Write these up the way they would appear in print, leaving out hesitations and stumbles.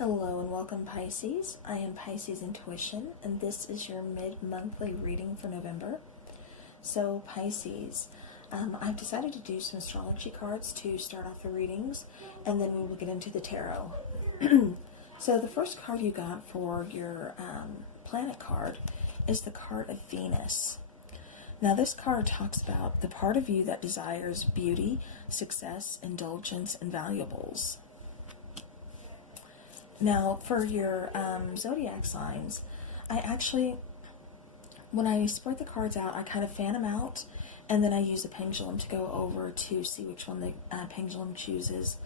Hello and welcome, Pisces. I am Pisces Intuition, and this is your mid-monthly reading for November. So, Pisces, I've decided to do some astrology cards to start off the readings, and then we will get into the tarot. So, the first card you got for your planet card is the card of Venus. Now, this card talks about the part of you that desires beauty, success, indulgence, and valuables. Now, for your zodiac signs, when I spread the cards out, I kind of fan them out, and then I use a pendulum to go over to see which one the pendulum chooses.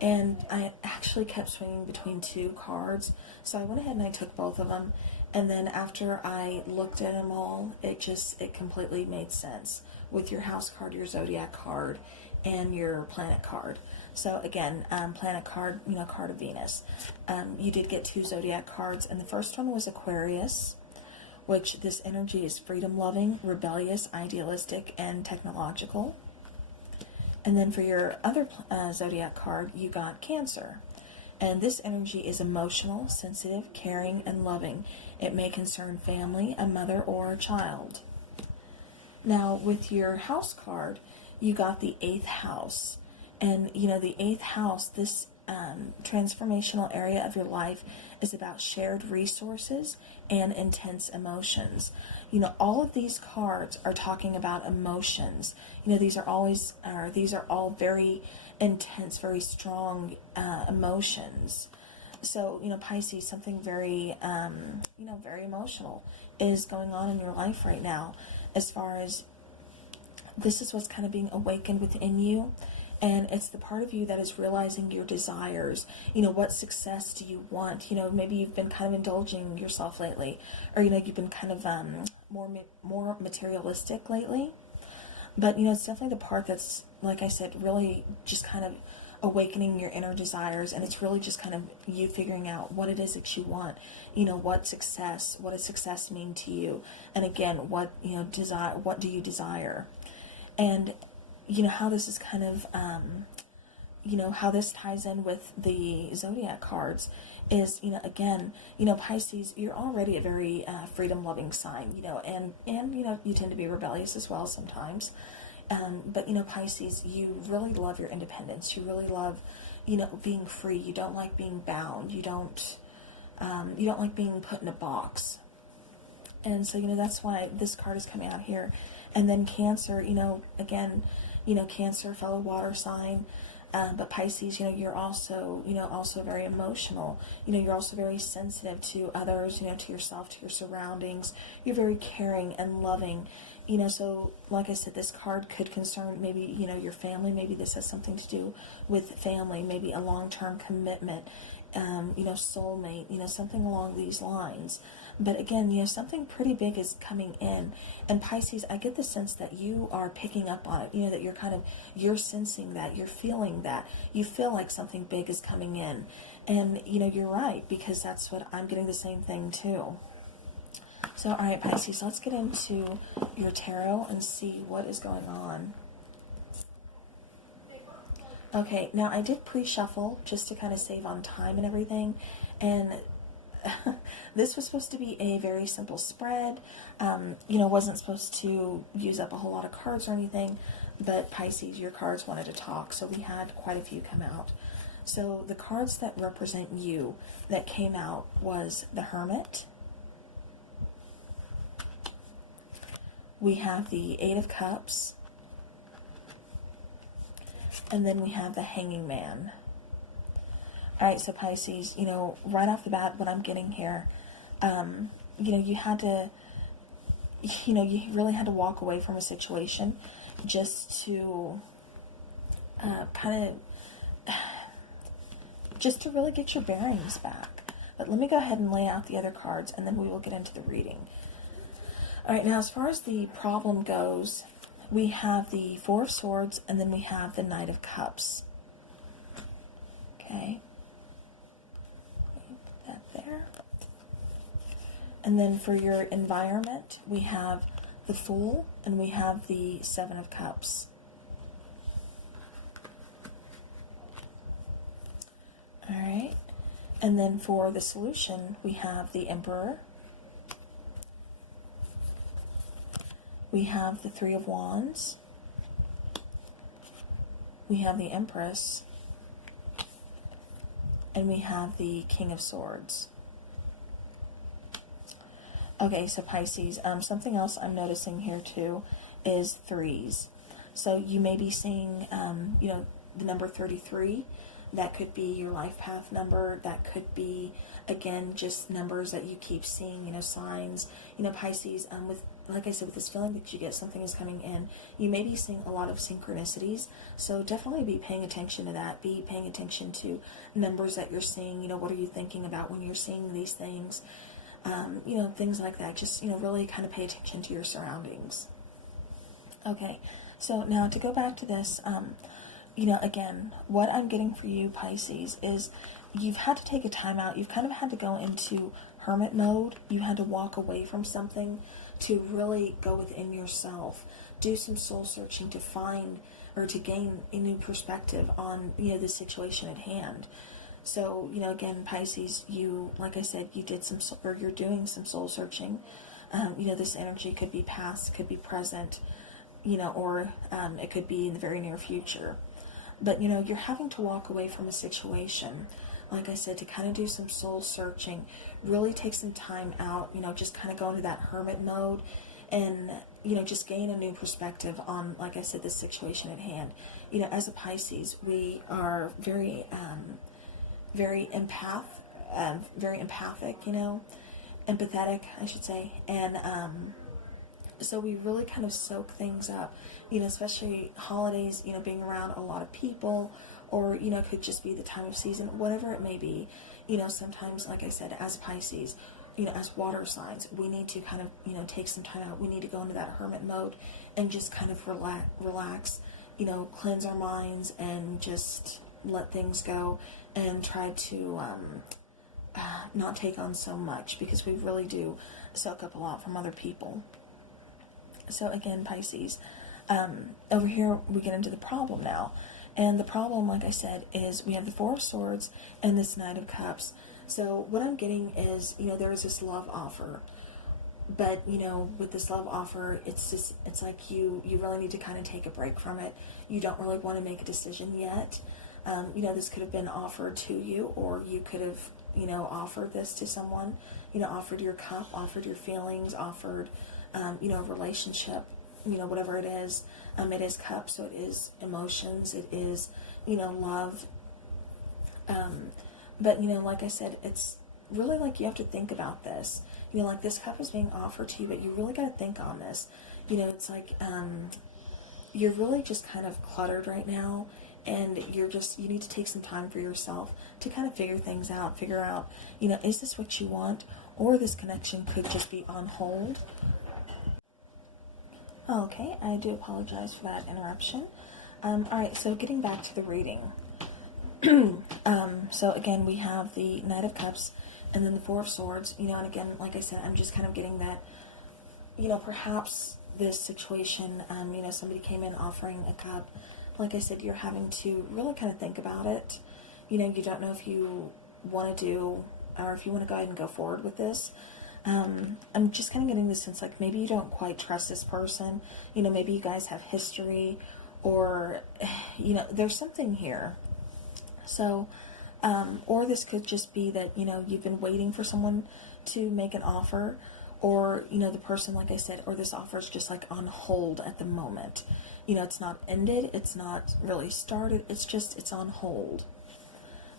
And I actually kept swinging between two cards, so I went ahead and I took both of them. And then after I looked at them all, it completely made sense with your house card, your zodiac card, and your planet card. So again, planet card, card of Venus. You did get two zodiac cards, and the first one was Aquarius, which this energy is freedom-loving, rebellious, idealistic, and technological. And then for your other zodiac card, you got Cancer. And this energy is emotional, sensitive, caring, and loving. It may concern family, a mother, or a child. Now, with your house card, you got the 8th house. And, the 8th house, this transformational area of your life is about shared resources and intense emotions. All of these cards are talking about emotions. These are all very intense, very strong emotions. So, Pisces, something very, very emotional is going on in your life right now, as far as this is what's kind of being awakened within you. And it's the part of you that is realizing your desires. What success do you want? Maybe you've been kind of indulging yourself lately, or, you've been kind of more materialistic lately. But, it's definitely the part that's, like I said, really just kind of awakening your inner desires. And it's really just kind of you figuring out what it is that you want. What does success mean to you? And again, what do you desire? And how this is kind of, how this ties in with the zodiac cards is, again, Pisces, you're already a very freedom-loving sign, and you tend to be rebellious as well sometimes. But, Pisces, you really love your independence. You really love, being free. You don't like being bound. You don't like being put in a box. And so, that's why this card is coming out here. And then Cancer, again, Cancer, fellow water sign, but Pisces, you're also very emotional. You're also very sensitive to others, to yourself, to your surroundings. You're very caring and loving. So like I said, this card could concern maybe, your family. Maybe this has something to do with family, maybe a long-term commitment, soulmate, something along these lines. But again, something pretty big is coming in. And Pisces, I get the sense that you are picking up on it, that you're sensing that, you're feeling that. You feel like something big is coming in. And, you're right, because that's what I'm getting, the same thing too. So, all right, Pisces, let's get into your tarot and see what is going on. Okay, now I did pre-shuffle just to kind of save on time and everything. And this was supposed to be a very simple spread. Wasn't supposed to use up a whole lot of cards or anything. But Pisces, your cards wanted to talk, so we had quite a few come out. So the cards that represent you that came out was the Hermit. We have the 8 of Cups. And then we have the Hanging Man. Alright, so Pisces, right off the bat, what I'm getting here, you had to, you really had to walk away from a situation just to just to really get your bearings back. But let me go ahead and lay out the other cards, and then we will get into the reading. Alright, now as far as the problem goes, we have the 4 of Swords, and then we have the Knight of Cups. Okay. Put that there. And then for your environment, we have the Fool, and we have the 7 of Cups. Alright. And then for the solution, we have the Emperor. We have the Three of Wands. We have the Empress. And we have the King of Swords. Okay, so Pisces, something else I'm noticing here too is threes. So you may be seeing, the number 33. That could be your life path number. That could be, again, just numbers that you keep seeing, signs. Pisces, like I said, with this feeling that you get something is coming in, you may be seeing a lot of synchronicities. So definitely be paying attention to that. Be paying attention to numbers that you're seeing. What are you thinking about when you're seeing these things? Things like that. Just, really kind of pay attention to your surroundings. Okay, so now to go back to this, again, what I'm getting for you, Pisces, is you've had to take a time out. You've kind of had to go into hermit mode. You had to walk away from something to really go within yourself, do some soul searching to find or to gain a new perspective on, the situation at hand. So, again, Pisces, like I said, you're doing some soul searching. This energy could be past, could be present, or it could be in the very near future. But, you're having to walk away from a situation, like I said, to kind of do some soul searching, really take some time out, just kind of go into that hermit mode and, just gain a new perspective on, like I said, the situation at hand. As a Pisces, we are very empathic, empathetic, I should say. And so we really kind of soak things up, especially holidays, being around a lot of people, or, it could just be the time of season, whatever it may be. Sometimes, like I said, as Pisces, as water signs, we need to kind of, take some time out. We need to go into that hermit mode and just kind of relax, cleanse our minds and just let things go and try to not take on so much, because we really do soak up a lot from other people. So again, Pisces, over here we get into the problem now. And the problem, like I said, is we have the Four of Swords and this Knight of Cups. So what I'm getting is, there is this love offer. But, with this love offer, it's like you really need to kind of take a break from it. You don't really want to make a decision yet. This could have been offered to you, or you could have, offered this to someone, offered your cup, offered your feelings, offered, a relationship, whatever it is. It is cup, so it is emotions, it is, love. But, like I said, it's really like you have to think about this. Like this cup is being offered to you, but you really got to think on this. It's like you're really just kind of cluttered right now, and you need to take some time for yourself to kind of figure out, is this what you want, or this connection could just be on hold. Okay, I do apologize for that interruption. Alright, so getting back to the reading. So again, we have the Knight of Cups and then the Four of Swords, and again, like I said, I'm just kind of getting that, perhaps this situation, somebody came in offering a cup. Like I said, you're having to really kind of think about it. You don't know if you want to do, or if you want to go ahead and go forward with this. I'm just kind of getting this sense like maybe you don't quite trust this person. Maybe you guys have history, or, there's something here. So, or this could just be that, you've been waiting for someone to make an offer, or, the person, like I said, or this offer is just like on hold at the moment. It's not ended, it's not really started, it's on hold.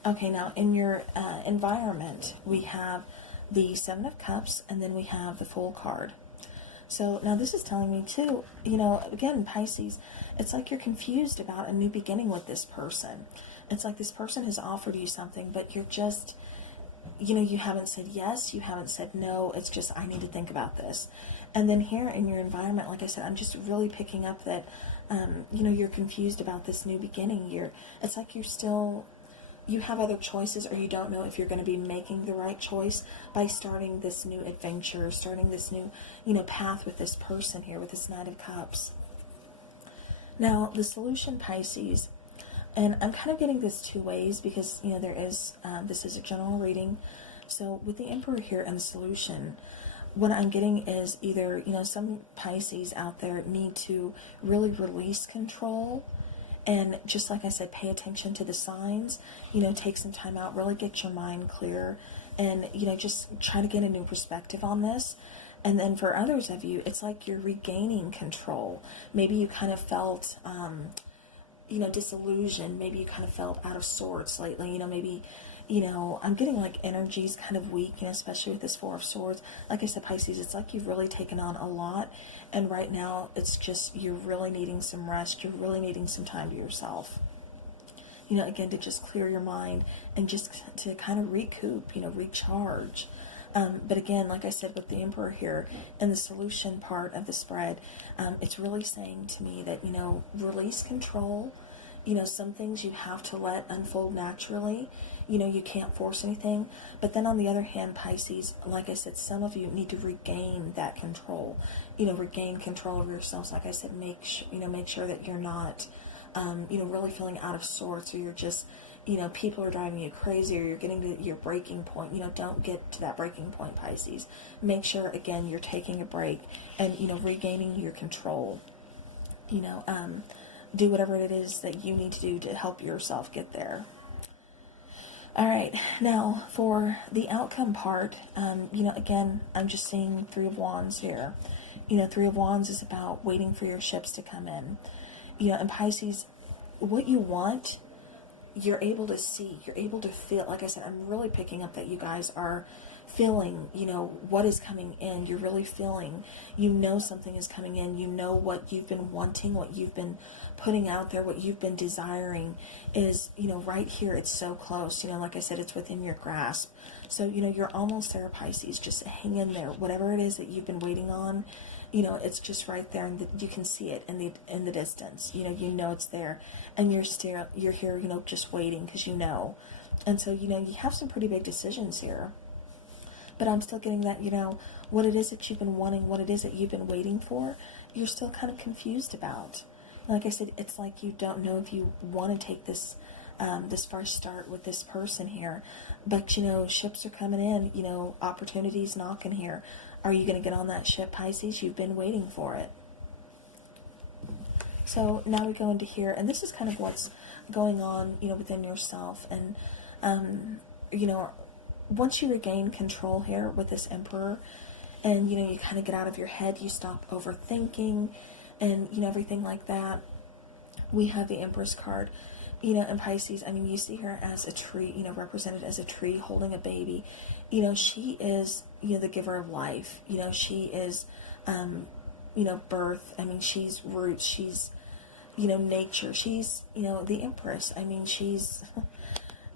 Okay, now in your environment, we have the Seven of Cups, and then we have the Fool card. So now this is telling me too, again, Pisces, it's like you're confused about a new beginning with this person. It's like this person has offered you something, but you're just, you haven't said yes, you haven't said no. It's just, I need to think about this. And then here in your environment, like I said, I'm just really picking up that, you're confused about this new beginning. It's like you have other choices, or you don't know if you're going to be making the right choice by starting this new adventure, starting this new, path with this person here, with this Knight of Cups. Now, the solution, Pisces, And I'm kind of getting this two ways because, there is, this is a general reading. So with the Emperor here and the solution, what I'm getting is either, some Pisces out there need to really release control. And just like I said, pay attention to the signs, take some time out, really get your mind clear, and, just try to get a new perspective on this. And then for others of you, it's like you're regaining control. Maybe you kind of felt, disillusioned. Maybe you kind of felt out of sorts lately. Maybe, I'm getting like energies kind of weak, especially with this Four of Swords. Like I said, Pisces, it's like you've really taken on a lot. And right now, it's just you're really needing some rest. You're really needing some time to yourself. Again, to just clear your mind and just to kind of recoup, recharge. But again, like I said, with the Emperor here and the solution part of the spread, it's really saying to me that, release control. Some things you have to let unfold naturally. You can't force anything. But then on the other hand, Pisces, like I said, some of you need to regain that control. Regain control of yourselves. Like I said, make sure that you're not, really feeling out of sorts, or you're just, people are driving you crazy, or you're getting to your breaking point. Don't get to that breaking point, Pisces. Make sure, again, you're taking a break and, regaining your control. Do whatever it is that you need to do to help yourself get there. All right, now for the outcome part, again, I'm just seeing Three of Wands here. Three of Wands is about waiting for your ships to come in. And Pisces, what you want, you're able to see, you're able to feel. Like I said, I'm really picking up that you guys are feeling, what is coming in. You're really feeling, something is coming in. What you've been wanting, what you've been putting out there, what you've been desiring is, right here. It's so close. Like I said, it's within your grasp. So, you're almost there, Pisces. Just hang in there. Whatever it is that you've been waiting on, it's just right there, and you can see it in the distance. It's there, and you're here, just waiting because and so you have some pretty big decisions here. But I'm still getting that, what it is that you've been wanting, what it is that you've been waiting for, you're still kind of confused about. Like I said, it's like you don't know if you want to take this first start with this person here. But, ships are coming in, opportunities knocking here. Are you going to get on that ship, Pisces? You've been waiting for it. So now we go into here, and this is kind of what's going on, within yourself. And, once you regain control here with this Emperor, and, you kind of get out of your head, you stop overthinking, and, everything like that. We have the Empress card, and Pisces, you see her as a tree, represented as a tree holding a baby. She is, the giver of life. She is, birth. She's roots. She's, nature. She's, the Empress. She's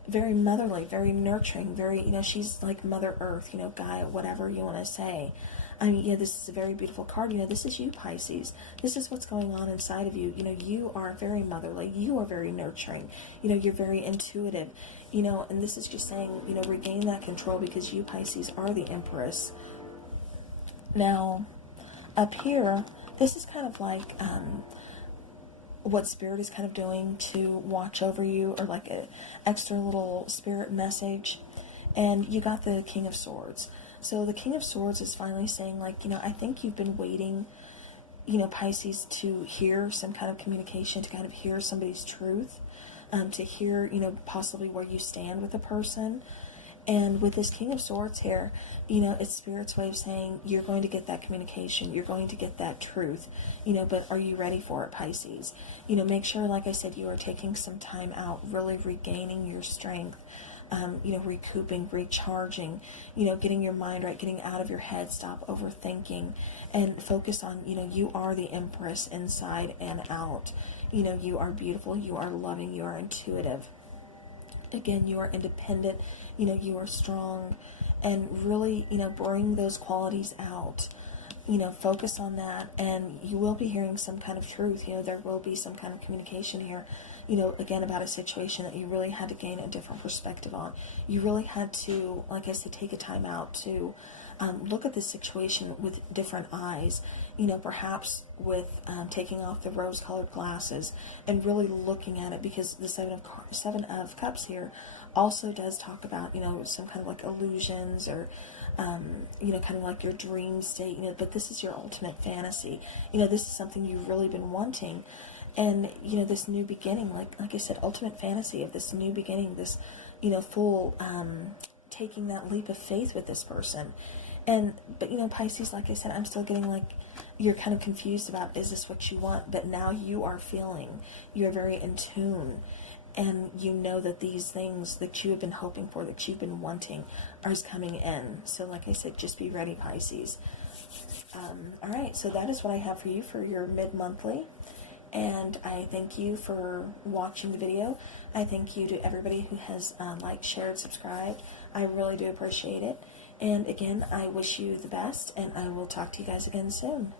very motherly, very nurturing, very, she's like Mother Earth, Gaia, whatever you want to say. This is a very beautiful card. This is you, Pisces. This is what's going on inside of you. You are very motherly. You are very nurturing. You're very intuitive. And this is just saying, regain that control, because you, Pisces, are the Empress. Now, up here, this is kind of like what Spirit is kind of doing to watch over you, or like an extra little Spirit message. And you got the King of Swords. So the King of Swords is finally saying, like, I think you've been waiting, Pisces, to hear some kind of communication, to kind of hear somebody's truth, to hear, possibly where you stand with a person. And with this King of Swords here, it's Spirit's way of saying you're going to get that communication, you're going to get that truth, but are you ready for it, Pisces? Make sure, like I said, you are taking some time out, really regaining your strength, recouping, recharging, getting your mind right, getting out of your head, stop overthinking, and focus on, you are the Empress inside and out. You are beautiful, you are loving, you are intuitive. Again, you are independent, you are strong, and really, bring those qualities out. Focus on that, and you will be hearing some kind of truth. There will be some kind of communication here, again, about a situation that you really had to gain a different perspective on. You really had to, like I said, take a time out to look at this situation with different eyes, perhaps with taking off the rose-colored glasses and really looking at it, because the Seven of Cups here also does talk about, some kind of like illusions, or kind of like your dream state, but this is your ultimate fantasy. This is something you've really been wanting. And, this new beginning, like I said, ultimate fantasy of this new beginning, this, full, taking that leap of faith with this person. But Pisces, like I said, I'm still getting like, you're kind of confused about, is this what you want? But now you are feeling, you're very in tune. And you know that these things that you have been hoping for, that you've been wanting, are coming in. So like I said, just be ready, Pisces. All right, so that is what I have for you for your mid-monthly. And I thank you for watching the video. I thank you to everybody who has liked, shared, subscribed. I really do appreciate it. And again, I wish you the best, and I will talk to you guys again soon.